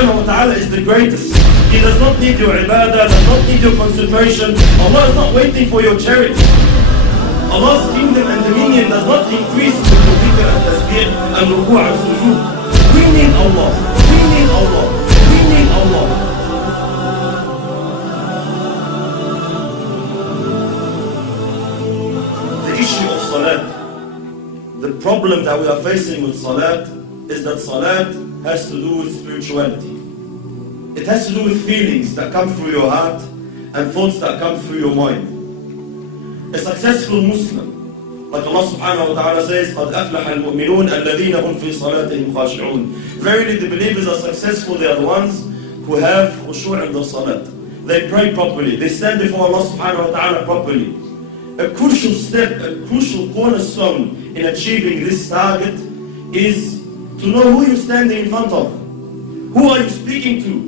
subhanahu wa ta'ala is the greatest. He does not need your ibadah, does not need your concentration. Allah is not waiting for your charity. Allah's kingdom and dominion does not increase with your dhikr and tasbih and ruku' and sujood. We need Allah. We need Allah. We need Allah. The issue of salat, the problem that we are facing with salat is that salat has to do with spirituality. It has to do with feelings that come through your heart and thoughts that come through your mind. A successful Muslim, like Allah subhanahu wa ta'ala says, قَدْ أَفْلَحَ الْمُؤْمِنُونَ الَّذِينَ هُمْ فِي صَلَاتِهِمْ خَاشِعُونَ. Verily the believers are successful, they are the ones who have khushu' in their salat. They pray properly, they stand before Allah subhanahu wa ta'ala properly. A crucial step, a crucial cornerstone in achieving this target is to know who you're standing in front of. Who are you speaking to?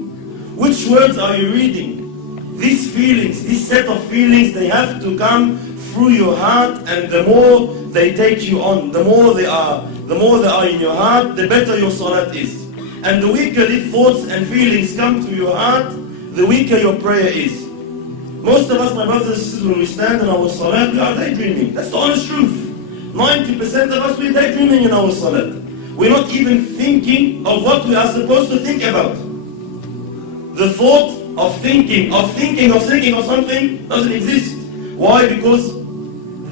Which words are you reading? These feelings, this set of feelings, they have to come through your heart, and the more they take you on, the more they are in your heart, the better your salat is. And the weaker these thoughts and feelings come to your heart, the weaker your prayer is. Most of us, my brothers and sisters, when we stand in our salat, we are daydreaming. That's the honest truth. 90% of us, we're daydreaming in our salat. We're not even thinking of what we are supposed to think about. The thought of thinking of something doesn't exist. Why? Because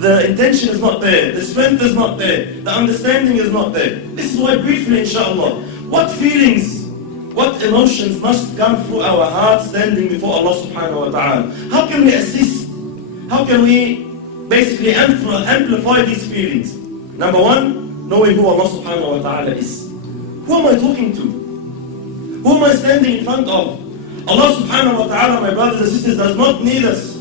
the intention is not there, the strength is not there, the understanding is not there. This is why briefly, inshallah, what feelings, what emotions must come through our hearts standing before Allah subhanahu wa ta'ala? How can we assist? How can we basically amplify these feelings? Number one, knowing who Allah subhanahu wa ta'ala is. Who am I talking to? Who am I standing in front of? Allah subhanahu wa ta'ala, my brothers and sisters, does not need us.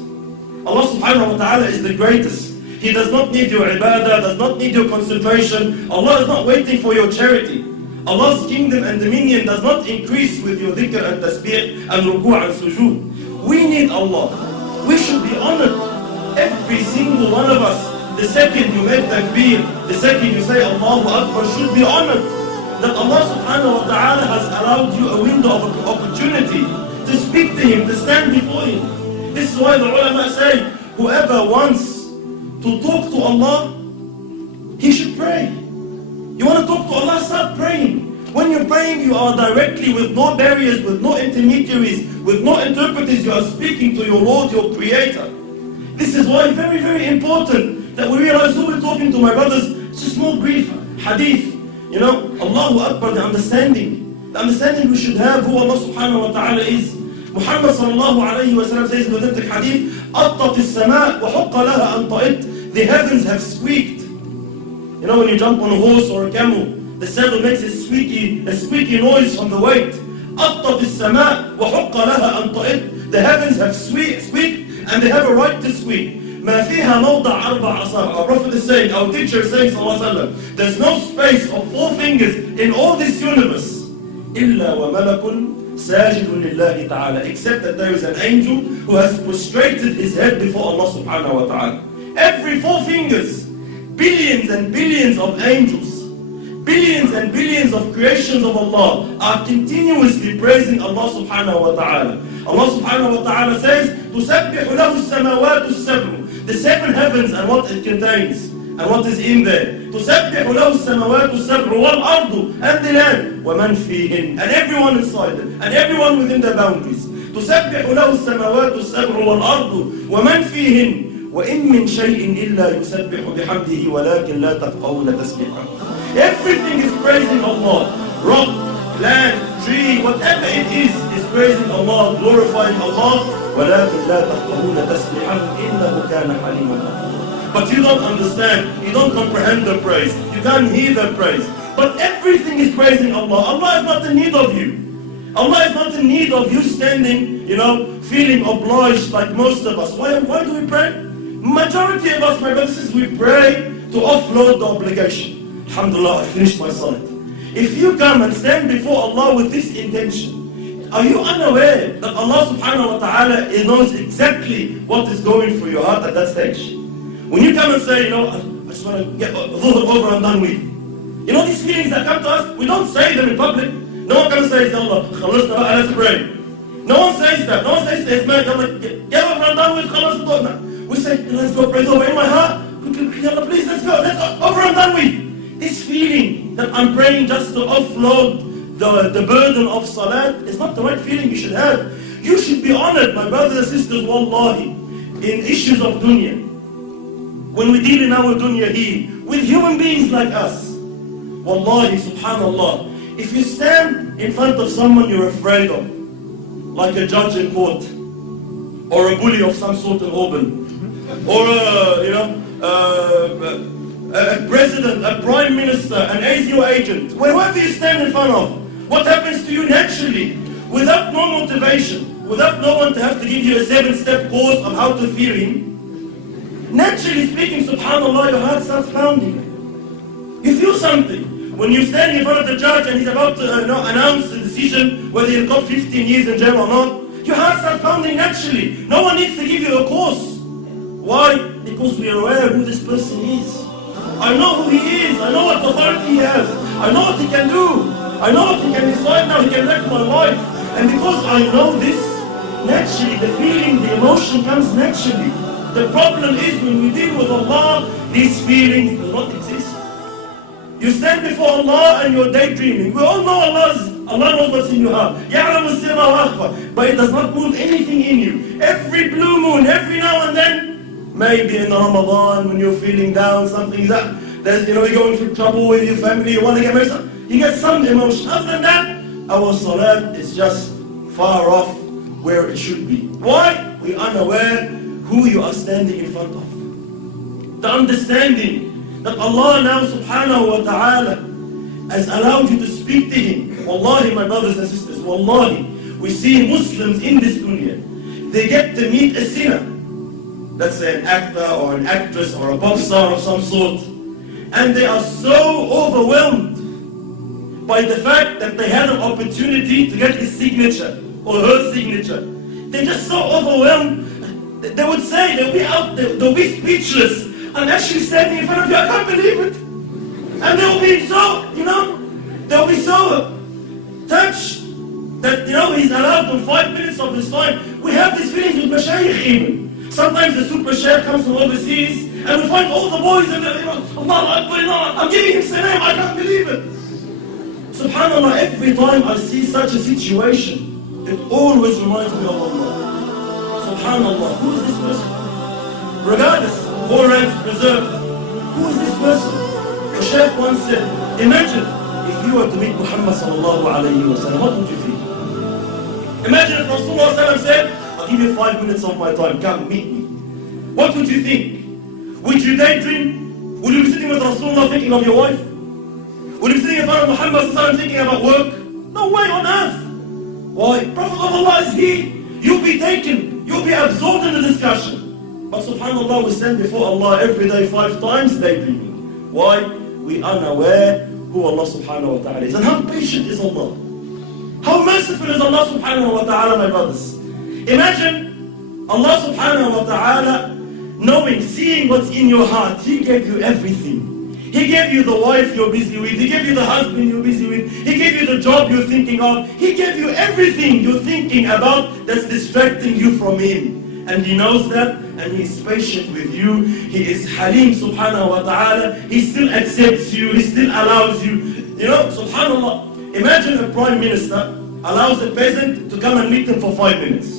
Allah subhanahu wa ta'ala is the greatest. He does not need your ibadah, does not need your concentration. Allah is not waiting for your charity. Allah's kingdom and dominion does not increase with your dhikr and tasbih and ruku' and sujood. We need Allah. We should be honored. Every single one of us, the second you make takbir, the second you say Allahu Akbar, should be honored. That Allah subhanahu wa ta'ala has allowed you a window of opportunity to speak to Him, to stand before Him. This is why the ulama say, whoever wants to talk to Allah, he should pray. You want to talk to Allah, start praying. When you're praying, you are directly, with no barriers, with no intermediaries, with no interpreters, you are speaking to your Lord, your Creator. This is why very, very important that we realize who we're talking to, my brothers. It's a small brief hadith. You know, Allahu Akbar, the understanding we should have who Allah subhanahu wa ta'ala is. Muhammad sallallahu alayhi wa sallam says in the authentic hadith, أَطَّتِ السَّمَاء وَحُقَّ لَهَا أَنْ طَئِتْ. The heavens have squeaked. You know, when you jump on a horse or a camel, the saddle makes a squeaky noise from the weight. أَطَّتِ السَّمَاء وَحُقَّ لَهَا أَنْ طَئِتْ. The heavens have squeaked, and they have a right to squeak. مَا فِيهَا مَوْضَعَ أَرْبَعَ أَصَابِعَ. Our Prophet is saying, our teacher is saying, sallallahu alayhi wa sallam, there's no space of 4 fingers in all this universe, إِلَّا وَمَلَكٌ سَاجِدٌ لِلَّهِ تَعَالَى, except that there is an angel who has prostrated his head before Allah subhanahu wa ta'ala. Every 4 fingers, billions and billions of angels, billions and billions of creations of Allah are continuously praising Allah subhanahu wa ta'ala. Allah subhanahu wa ta'ala says, تُسَبِّحُ لَهُ السَّمَوَاتُ السَّبْعُ. The 7 heavens and what it contains and what is in there. تُسَبِّحُ لَهُ السَّمَوَاتُ السَّبْعُ وَالْأَرْضُ, and the land, وَمَنْ فِيهِنْ, and everyone inside it, and everyone within the boundaries. تُسَبِّحُ لَهُ السَّمَوَاتُ السَّبْعُ وَالْأَرْضُ وَمَنْ فِيهِنْ وَإِن مِّن شَيْءٍ إِلَّا يُسَبِّحُ بِحَمْدِهِ وَلَكِنْ لَا تَفْقَهُونَ تَسْبِيحَهُ. Everything is praising Allah. Rock, land, tree, whatever it is praising Allah, glorifying Allah. وَلَكِنْ لَا تَفْقَهُونَ تَسْبِيحَهُ إِنَّهُ كَانَ حَلِيمًا غَفُورًا. But you don't understand, you don't comprehend the praise, you can't hear the praise. But everything is praising Allah. Allah is not in need of you. Allah is not in need of you standing, feeling obliged like most of us. Why do we pray? Majority of us, my brothers, we pray to offload the obligation. Alhamdulillah, I finished my salat. If you come and stand before Allah with this intention, are you unaware that Allah subhanahu wa ta'ala knows exactly what is going through your heart at that stage? When you come and say, I just want to get dhuhr over and done with. These feelings that come to us, we don't say them in public. No one can say, Allah, خلصنا بقى, let's pray. No one says that. No one says to his man, Allah, get over and done with, خلص الدنيا. We say, let's go pray over in my heart. Allah, please, let's go over and done with. This feeling that I'm praying just to offload the burden of salat is not the right feeling you should have. You should be honored, my brothers and sisters, wallahi, in issues of dunya. When we deal in our dunya here, with human beings like us, wallahi, subhanallah, if you stand in front of someone you're afraid of, like a judge in court, or a bully of some sort in Auburn, or a president, a prime minister, an ASU agent, whoever you stand in front of, what happens to you naturally, without no motivation, without no one to have to give you a 7-step course of how to fear him? Naturally speaking, subhanallah, your heart starts pounding. You feel something. When you stand in front of the judge and he's about to announce the decision whether you'll got 15 years in jail or not, your heart starts pounding naturally. No one needs to give you a course. Why? Because we are aware who this person is. I know who he is. I know what authority he has. I know what he can do. I know what he can decide now. He can wreck my life. And because I know this, naturally the feeling, the emotion comes naturally. The problem is when we deal with Allah, these feelings do not exist. You stand before Allah and you're daydreaming. We all know Allah knows what's in your heart. يَعْلَمُ السِّرَّ وَأَخْفَى. But it does not move anything in you. Every blue moon, every now and then, maybe in Ramadan when you're feeling down, something's up. There's, you're going through trouble with your family, you want to get married, you get some emotion. Other than that, our salat is just far off where it should be. Why? We are unaware who you are standing in front of. The understanding that Allah now subhanahu wa ta'ala has allowed you to speak to Him. Wallahi, my brothers and sisters, wallahi, we see Muslims in this dunya, they get to meet a sinner. Let's say an actor or an actress or a pop star of some sort. And they are so overwhelmed by the fact that they had an opportunity to get his signature or her signature. They're just so overwhelmed. They would say, they'll be speechless. I'm actually standing in front of you, I can't believe it. And they'll be so, they'll be so touched that, he's allowed on 5 minutes of his time. We have these feelings with mashayikh even. Sometimes the super shaykh comes from overseas and we find all the boys and Allah Akbar, I'm giving him salam, I can't believe it. Subhanallah, every time I see such a situation, it always reminds me of Allah. Subhanallah, who is this person? Regardless, all ranks preserved. Who is this person? The Shaykh once said, imagine if you were to meet Muhammad sallallahu alayhi wa sallam, what would you feel? Imagine if Rasulullah said, I'll give you 5 minutes of my time, come meet me. What would you think? Would you daydream? Would you be sitting with Rasulullah thinking of your wife? Would you be sitting in front of Muhammad sallallahu alayhi wa sallam thinking about work? No way on earth. Why? Prophet of Allah is here. You'll be taken. You'll be absorbed in the discussion. But subhanallah, we stand before Allah every day 5 times daydreaming. Why? We are unaware who Allah subhanahu wa ta'ala is. And how patient is Allah? How merciful is Allah subhanahu wa ta'ala, my brothers? Imagine Allah subhanahu wa ta'ala knowing, seeing what's in your heart. He gave you everything. He gave you the wife you're busy with. He gave you the husband you're busy with. He gave you the job you're thinking of. He gave you everything you're thinking about that's distracting you from Him. And He knows that, and He is patient with you. He is Halim subhanahu wa ta'ala. He still accepts you. He still allows you. Subhanallah, imagine a prime minister allows a peasant to come and meet him for 5 minutes.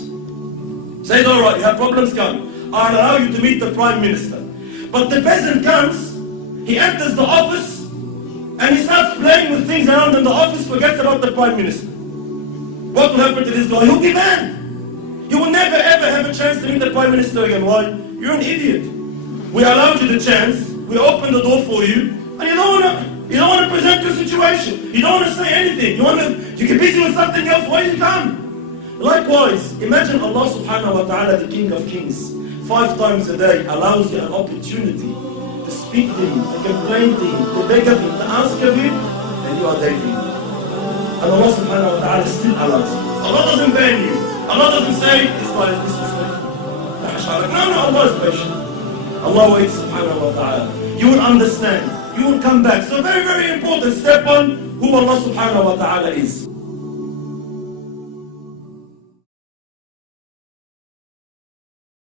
Says, all right, you have problems, come. I'll allow you to meet the prime minister. But the peasant comes, he enters the office, and he starts playing with things around in the office, forgets about the prime minister. What will happen to this guy? He'll be banned. You will never ever have a chance to meet the Prime Minister again. Why? You're an idiot. We allowed you the chance, we opened the door for you, and you don't want to present your situation. You don't want to say anything. You get busy with something else. Why did you come? Likewise, imagine Allah subhanahu wa ta'ala, the King of Kings, 5 times a day allows you an opportunity to speak to Him, to complain to Him, to beg of Him, to ask of Him, and you are daydreaming. And Allah subhanahu wa ta'ala still allows you. Allah doesn't ban you. Allah doesn't say, this guy is disrespectful. No, Allah is patient. Allah waits subhanahu wa ta'ala. You will understand. You will come back. So very, very important. Step 1, who Allah subhanahu wa ta'ala is.